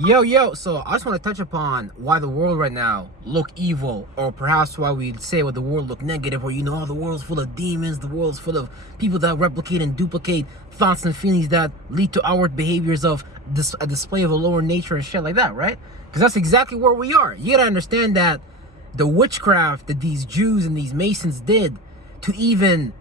Yo, so I just want to touch upon why the world right now look evil, or perhaps why we say what the world look negative, or oh, the world's full of demons, the world's full of people that replicate and duplicate thoughts and feelings that lead to outward behaviors of a display of a lower nature and shit like that, right? Because that's exactly where we are. You gotta understand that the witchcraft that these Jews and these Masons did to even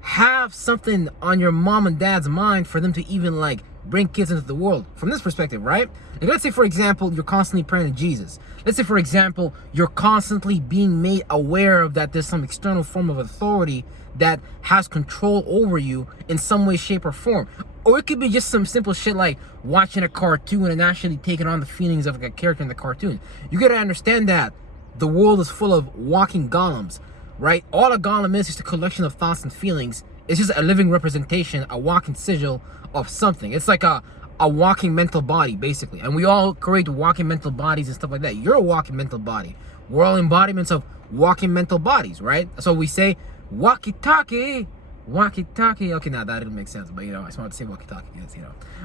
have something on your mom and dad's mind for them to even like bring kids into the world from this perspective, right? Like, let's say for example you're constantly praying to Jesus. Let's say for example you're constantly being made aware of that there's some external form of authority that has control over you in some way, shape, or form. Or it could be just some simple shit like watching a cartoon and actually taking on the feelings of like a character in the cartoon. You gotta understand that the world is full of walking golems, right? All a golem is just a collection of thoughts and feelings. It's just a living representation, a walking sigil of something. It's like a walking mental body, basically. And we all create walking mental bodies and stuff like that. You're a walking mental body. We're all embodiments of walking mental bodies, right? So we say, walkie-talkie, walkie-talkie. Okay, now that didn't make sense, but I just wanted to say walkie-talkie,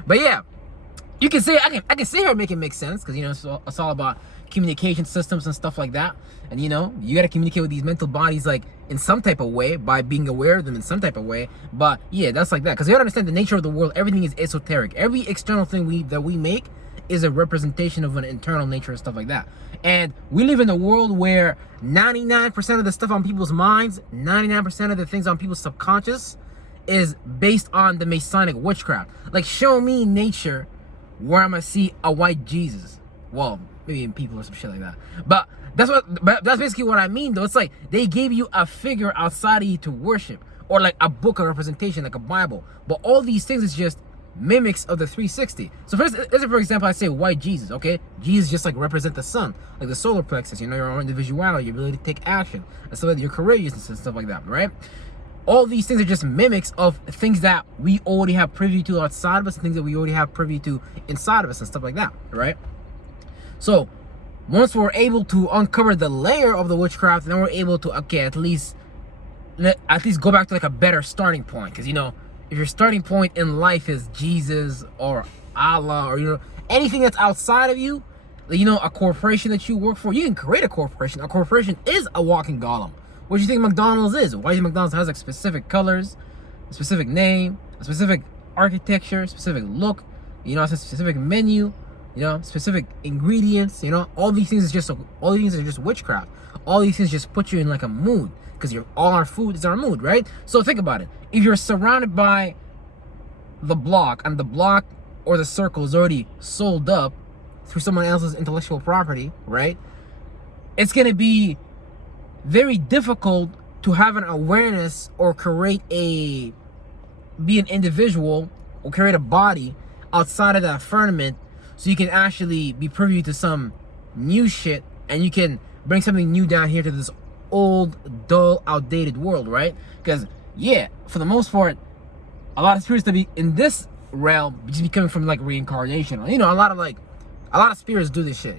But yeah, you can say, I can sit here and make it make sense, because it's all about communication systems and stuff like that. And you got to communicate with these mental bodies like in some type of way by being aware of them in some type of way. But yeah, that's like that, because you got to understand the nature of the world. Everything is esoteric. Every external thing that we make is a representation of an internal nature and stuff like that. And we live in a world where 99% of the stuff on people's minds, 99% of the things on people's subconscious is based on the Masonic witchcraft. Like, show me nature where I'm gonna see a white Jesus. Well, maybe in people or some shit like that. But that's basically what I mean, though. It's like they gave you a figure outside of you to worship, or like a book of representation, like a Bible. But all these things is just mimics of the 360. So for example, I say white Jesus, okay? Jesus just like represent the sun, like the solar plexus, your own individuality, your ability to take action, and so your courageousness and stuff like that, right? All these things are just mimics of things that we already have privy to outside of us, and things that we already have privy to inside of us and stuff like that, right? So once we're able to uncover the layer of the witchcraft, then we're able to, okay, at least go back to like a better starting point. Because if your starting point in life is Jesus or Allah or anything that's outside of you, a corporation that you work for, you can create a corporation. A corporation is a walking golem. What do you think McDonald's is? Why do you think McDonald's has like specific colors, a specific name, a specific architecture, specific look, a specific menu, specific ingredients, all these things are just witchcraft. All these things just put you in like a mood, because all our food is our mood, right? So think about it. If you're surrounded by the block, and the block or the circle is already sold up through someone else's intellectual property, right? It's gonna be very difficult to have an awareness or be an individual or create a body outside of that firmament, so you can actually be privy to some new shit, and you can bring something new down here to this old, dull, outdated world, right? Because yeah, for the most part, a lot of spirits that be in this realm just be coming from like reincarnation. A lot of spirits do this shit,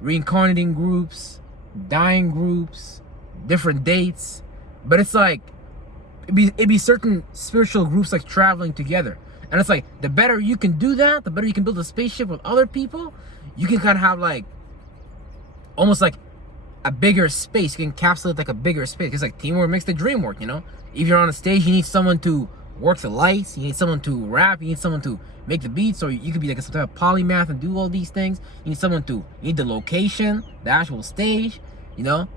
reincarnating groups, dying groups, different dates. But it's like it'd be certain spiritual groups like traveling together. And it's like, the better you can do that, the better you can build a spaceship with other people. You can kind of have like almost like a bigger space. You can encapsulate like a bigger space. It's like teamwork makes the dream work, If you're on a stage, you need someone to work the lights, you need someone to rap, you need someone to make the beats, or you could be like some type of polymath and do all these things. You need the location, the actual stage, real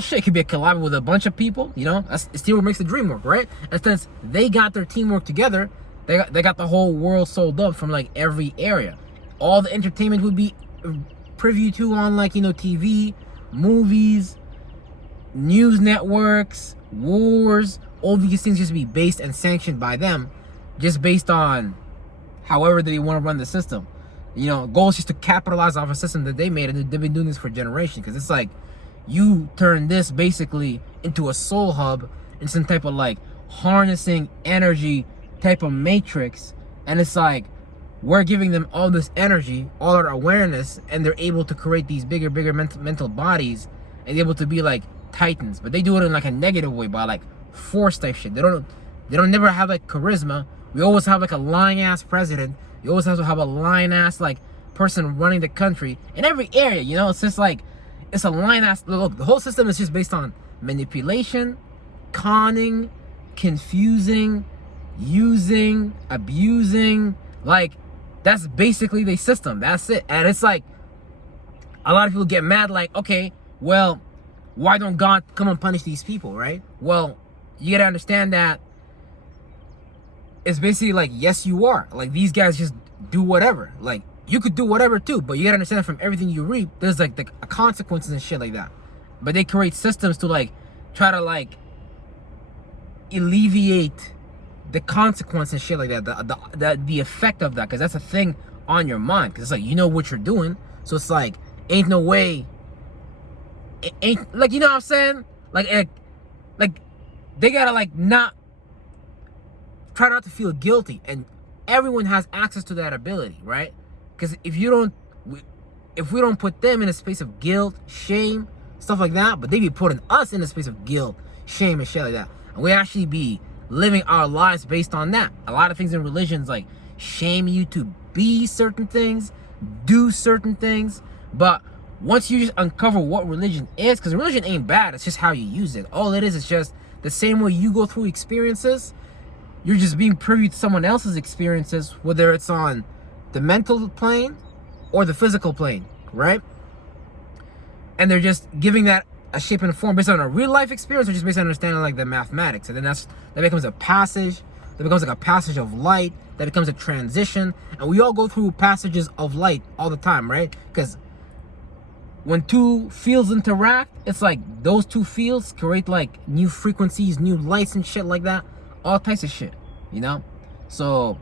shit. Could be a collab with a bunch of people, That's teamwork makes the dream work, right? And since they got their teamwork together, they got the whole world sold up from like every area. All the entertainment would be privy to on like TV, movies, news networks, wars. All these things just be based and sanctioned by them, just based on however they want to run the system. Goal is just to capitalize off a system that they made, and they've been doing this for generations. Because it's like, you turn this basically into a soul hub in some type of like harnessing energy type of matrix, and it's like we're giving them all this energy, all our awareness, and they're able to create these bigger mental bodies, and able to be like titans. But they do it in like a negative way, by like force type shit. They don't never have like charisma. We always have like a lying ass president You always have to have a line ass like person running the country in every area. You know, it's just like it's a line ass. Look, the whole system is just based on manipulation, conning, confusing, using, abusing. Like that's basically the system. That's it. And it's like a lot of people get mad. Like, okay, well, why don't God come and punish these people, right? Well, you gotta understand that it's basically like, yes, you are. Like, these guys just do whatever. Like, you could do whatever too, but you gotta understand from everything you reap, there's like the consequences and shit like that. But they create systems to like try to like alleviate the consequence and shit like that, the effect of that, because that's a thing on your mind. Because it's like, you know what you're doing, so it's like ain't no way. It ain't like, you know what I'm saying? Like they gotta like not try not to feel guilty, and everyone has access to that ability, right? Because if we don't put them in a space of guilt, shame, stuff like that, but they be putting us in a space of guilt, shame, and shit like that, and we actually be living our lives based on that. A lot of things in religions like shame you to be certain things, do certain things, but once you just uncover what religion is, because religion ain't bad, it's just how you use it. All it is just the same way you go through experiences, you're just being privy to someone else's experiences, whether it's on the mental plane or the physical plane, right? And they're just giving that a shape and form based on a real life experience, or just based on understanding like the mathematics. And then that becomes a passage, that becomes like a passage of light, that becomes a transition. And we all go through passages of light all the time, right? Because when two fields interact, it's like those two fields create like new frequencies, new lights and shit like that, all types of shit, you know? So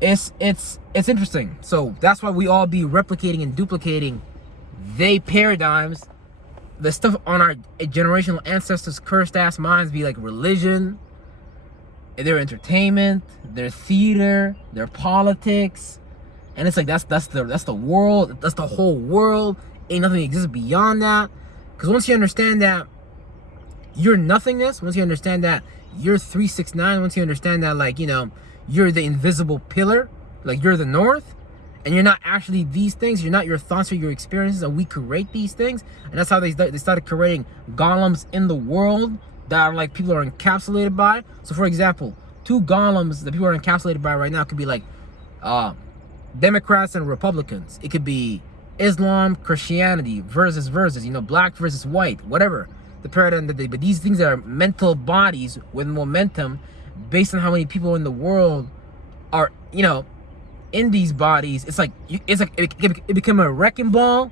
it's interesting. So that's why we all be replicating and duplicating they paradigms. The stuff on our generational ancestors' cursed ass minds be like religion, their entertainment, their theater, their politics, and it's like that's the world, that's the whole world. Ain't nothing exists beyond that. Because once you understand that you're nothingness, once you understand that you're 369, once you understand that, like, you know, you're the invisible pillar, like you're the north, and you're not actually these things, you're not your thoughts or your experiences, and we create these things. And that's how they started creating golems in the world that are like people are encapsulated by. So for example, two golems that people are encapsulated by right now could be like Democrats and Republicans. It could be Islam, Christianity versus, you know, black versus white, whatever the paradigm that but these things are mental bodies with momentum based on how many people in the world are, you know, in these bodies. It's like it become a wrecking ball.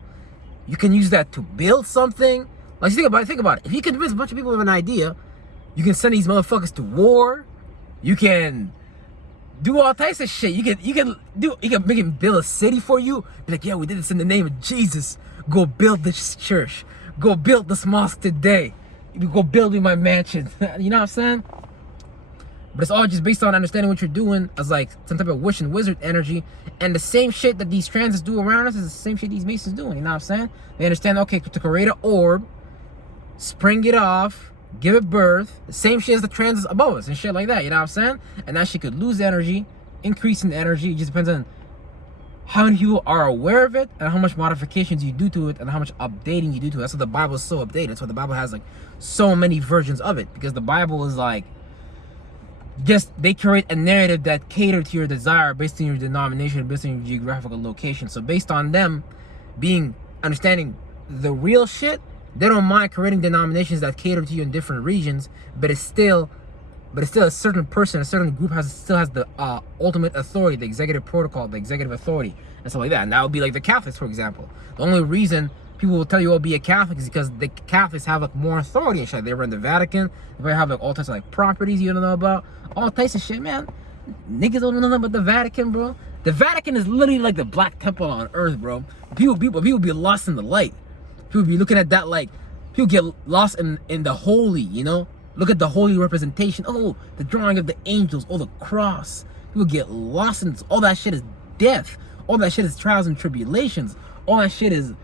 You can use that to build something. Like, think about it. If you convince a bunch of people of an idea, you can send these motherfuckers to war. You can do all types of shit. You can make him build a city for you. Be like, yeah, we did this in the name of Jesus. Go build this church. Go build this mosque today. You go build me my mansion. You know what I'm saying? But it's all just based on understanding what you're doing as like some type of witch and wizard energy. And the same shit that these transits do around us is the same shit these masons doing. You know what I'm saying? They understand, okay, to create an orb, spring it off, give it birth, the same shit as the transits above us and shit like that. You know what I'm saying? And that shit could lose energy, increase in energy. It just depends on how many people are aware of it and how much modifications you do to it and how much updating you do to it. That's why the Bible is so updated. That's why the Bible has like so many versions of it, because the Bible is like, just they create a narrative that cater to your desire based on your denomination, based on your geographical location. So based on them understanding the real shit, they don't mind creating denominations that cater to you in different regions, but it's still a certain person, a certain group still has the ultimate authority, the executive protocol, the executive authority, and stuff like that. And that would be like the Catholics, for example. The only reason people will tell you, oh, be a Catholic is because the Catholics have like more authority and shit. They run the Vatican. They have like all types of like properties you don't know about. All types of shit, man. Niggas don't know nothing about the Vatican, bro. The Vatican is literally like the Black Temple on Earth, bro. People be lost in the light. People be looking at that like, people get lost in the holy, you know? Look at the holy representation. Oh, the drawing of the angels. Oh, the cross. People get lost in all that shit is death. All that shit is trials and tribulations. All that shit is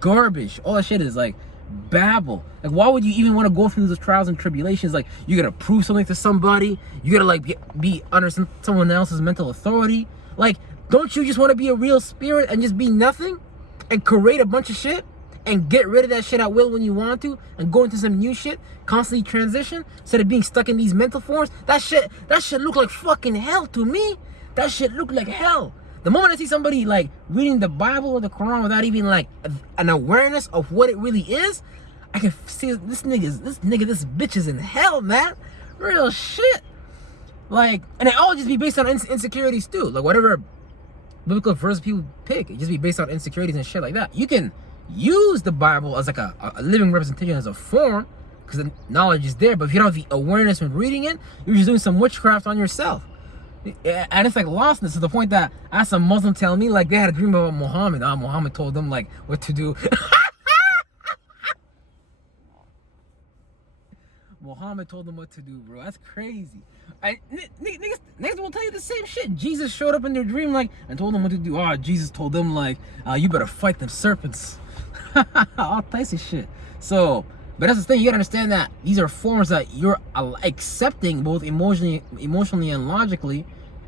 garbage. All that shit is like babble. Like, why would you even want to go through those trials and tribulations? Like, you gotta prove something to somebody. You gotta like be under someone else's mental authority. Like, don't you just want to be a real spirit and just be nothing and create a bunch of shit and get rid of that shit at will when you want to and go into some new shit, constantly transition instead of being stuck in these mental forms? That shit look like fucking hell to me. That shit look like hell. The moment I see somebody like reading the Bible or the Quran without even like an awareness of what it really is, I can see this bitch is in hell, man. Real shit. Like, and it all just be based on insecurities too. Like, whatever biblical verse people pick, it just be based on insecurities and shit like that. You can use the Bible as like a living representation, as a form, because the knowledge is there. But if you don't have the awareness when reading it, you're just doing some witchcraft on yourself. And it's like lostness to the point that I had some Muslim tell me like they had a dream about Muhammad. Muhammad told them like what to do. Muhammad told them what to do, bro. That's crazy. Niggas will tell you the same shit. Jesus showed up in their dream like and told them what to do. Oh, Jesus told them like, you better fight them serpents. All types of shit. So, but that's the thing. You gotta understand that these are forms that you're accepting both emotionally and logically,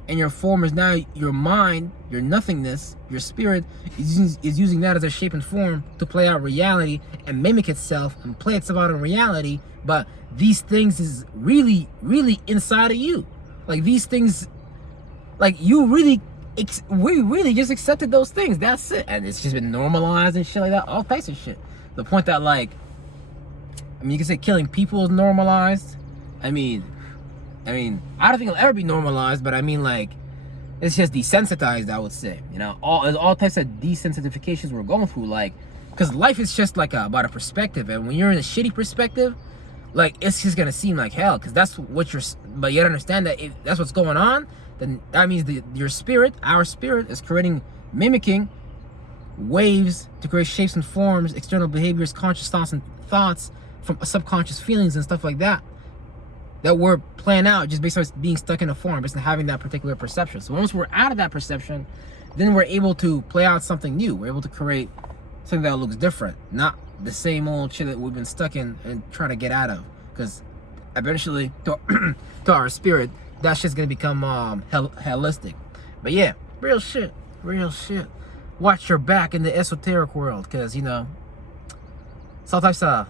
and your form is now your mind, your nothingness, your spirit is using that as a shape and form to play out reality and mimic itself and play itself out in reality. But these things is really, really inside of you. Like these things, like you really, we really just accepted those things. That's it, and it's just been normalized and shit like that. All types of shit. The point that like, I mean, you can say killing people is normalized. I mean, I don't think it'll ever be normalized, but I mean, like, it's just desensitized, I would say. You know, all types of desensitifications we're going through, like, because life is just like about a perspective, and when you're in a shitty perspective, like, it's just gonna seem like hell, because that's what you're. But you gotta understand that if that's what's going on, then that means your spirit, our spirit, is mimicking waves to create shapes and forms, external behaviors, conscious thoughts from subconscious feelings and stuff like that we're playing out just based on being stuck in a form, based on having that particular perception. So once we're out of that perception, then we're able to play out something new. We're able to create something that looks different, not the same old shit that we've been stuck in and trying to get out of. Because eventually, to our spirit, that shit's gonna become hellistic. But yeah, real shit. Watch your back in the esoteric world, because you know, some types of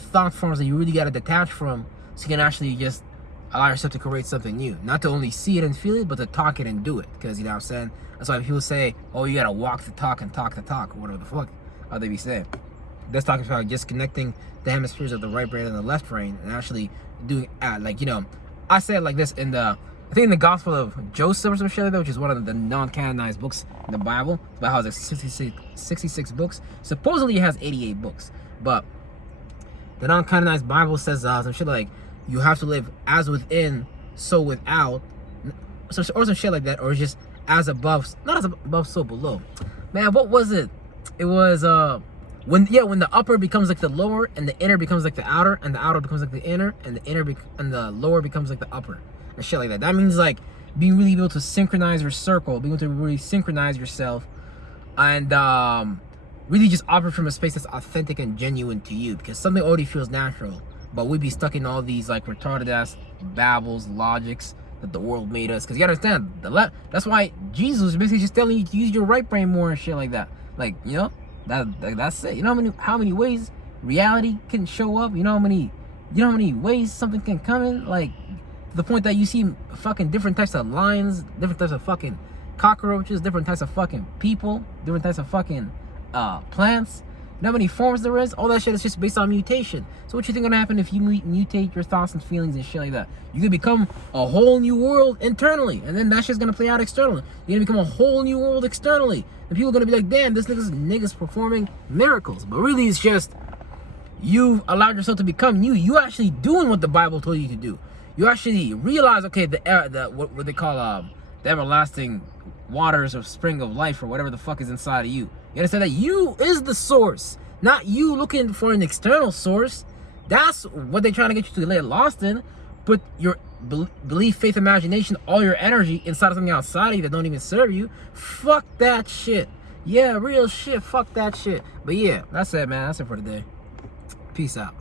thought forms that you really gotta detach from, so you can actually just allow yourself to create something new. Not to only see it and feel it, but to talk it and do it. Because, you know what I'm saying? That's why people say, oh, you gotta walk the talk and talk the talk, or whatever the fuck how they be saying. That's talking about just connecting the hemispheres of the right brain and the left brain, and actually doing, like, you know, I say it like this in I think in the Gospel of Joseph or some shit like that, which is one of the non-canonized books in the Bible. The Bible has like 66 books. Supposedly it has 88 books. But the non-canonized Bible says some shit like, you have to live as within, so without, or some shit like that, or just as above, not as above, so below. Man, what was it? It was when the upper becomes like the lower, and the inner becomes like the outer, and the outer becomes like the inner, and the inner and the lower becomes like the upper, and shit like that. That means like being really able to synchronize your circle, being able to really synchronize yourself, and really just operate from a space that's authentic and genuine to you, because something already feels natural. But we'd be stuck in all these like retarded ass babbles, logics that the world made us. Because you gotta understand, that's why Jesus was basically just telling you to use your right brain more and shit like that. Like, you know, that's it. You know how many ways reality can show up? You know how many ways something can come in? Like, to the point that you see fucking different types of lions, different types of fucking cockroaches, different types of fucking people, different types of fucking plants. You know how many forms there is? All that shit is just based on mutation. So what you think gonna happen if you mutate your thoughts and feelings and shit like that? You could become a whole new world internally, and then that shit's gonna play out externally. You're gonna become a whole new world externally, and people are gonna be like, damn, this nigga's performing miracles. But really, it's just you allowed yourself to become you. You actually doing what the Bible told you to do. You actually realize, okay, what they call the everlasting waters of spring of life, or whatever the fuck is inside of you. You understand that you is the source, not you looking for an external source. That's what they're trying to get you to get lost in. Put your belief, faith, imagination, all your energy inside of something outside of you that don't even serve you. Fuck that shit. Yeah, real shit. Fuck that shit. But yeah, that's it, man. That's it for today. Peace out.